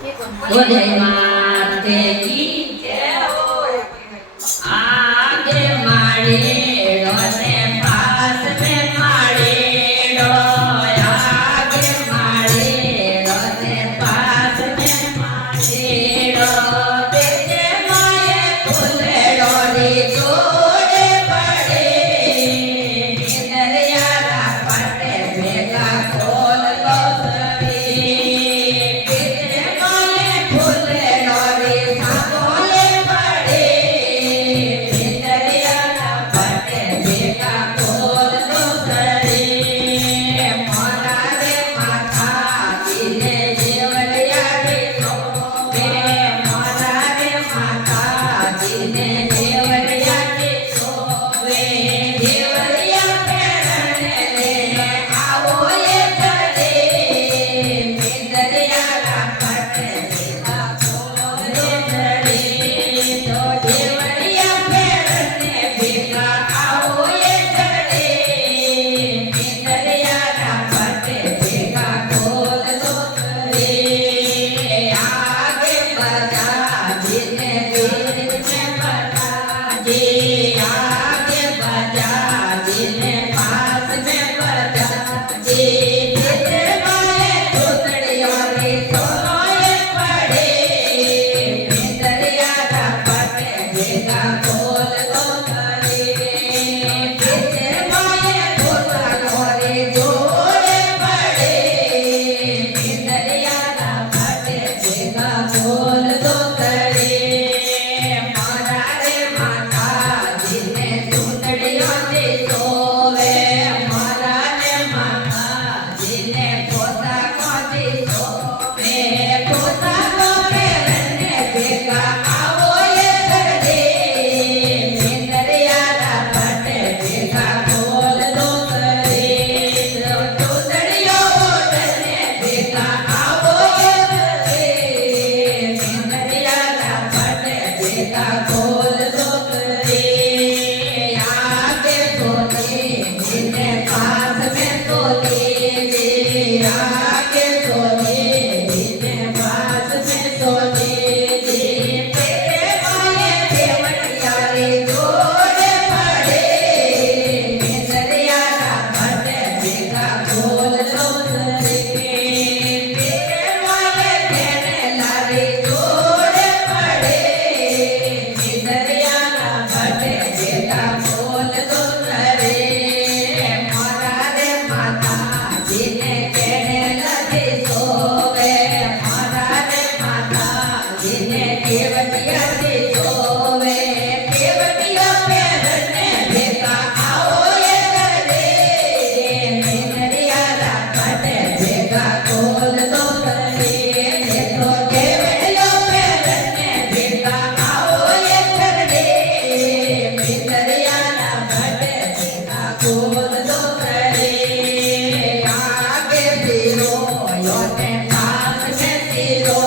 बोले माते की आगे माड़ेड़ो ने पास में माड़ेड़ो आगे माड़ेड़ो ने पास में माड़ेड़ो तेरे माये फूलेड़ो रे जोड़े पड़े दरियारा पटे भेगा खोल लो सभी तेरे माये फूलेड़ो रे सामोले पड़े दरियारा पटे भेगा खोल लो सभी मोरा रे माथा दिले देवरिया रे सोवे मोरा रे माथा दिले देवरिया रे सोवे देवरिया पेरने ले आवो ये चले दरियारा पटे भेगा खोल लो सभी तो देवरिया पेरने भेगा आवो ये चले दरियारा पटे भेगा खोल लो सभी आगे बजा जिने दिल में बता जी आगे बजा जिने पास में बजा जी तेरे वाले टुकड़ियों रे सोए पड़े दरियारा पटे भेगा खोल लो सभी तेरे वाले टुकड़ियों रे जोड़े पड़े दरियारा पटे भेगा खोल लो सभी मोरा रे माता जिने सुंदड़ियों से सोवे मोरा रे माता जिने पोता को से सोवे पोता को पेरने भेगा आवो ये दे दरियारा पटे भेगा खोल लो सभी सुंदड़ियों ओढ़ने भेगा आवो ये दे दरियारा पटे भेगा खोल लो सभी आगे सोने जिने पास में सोने आगे सोने जिने पास में सोने तेरे माये देवरिया रे जोड़े पड़े दरियारा पटे भेगा खोल लो सभी तेरे माये देने लारे जोड़े पड़े दरियारा पटे भेगा खोल लो सभी मोरा रे माता जिने कहने लगे सोवे मोरा रे माता जिने केवटिया से सोवे केवटिया पेरने भेगा आओ ये कर दे दरियारा पटे भेगा खोल लो सभी तो केवटिया पेरने भेगा आओ ये कर दे दरियारा पटे भेगा खोल लो सभी आगे सिरो योने पास में सिरो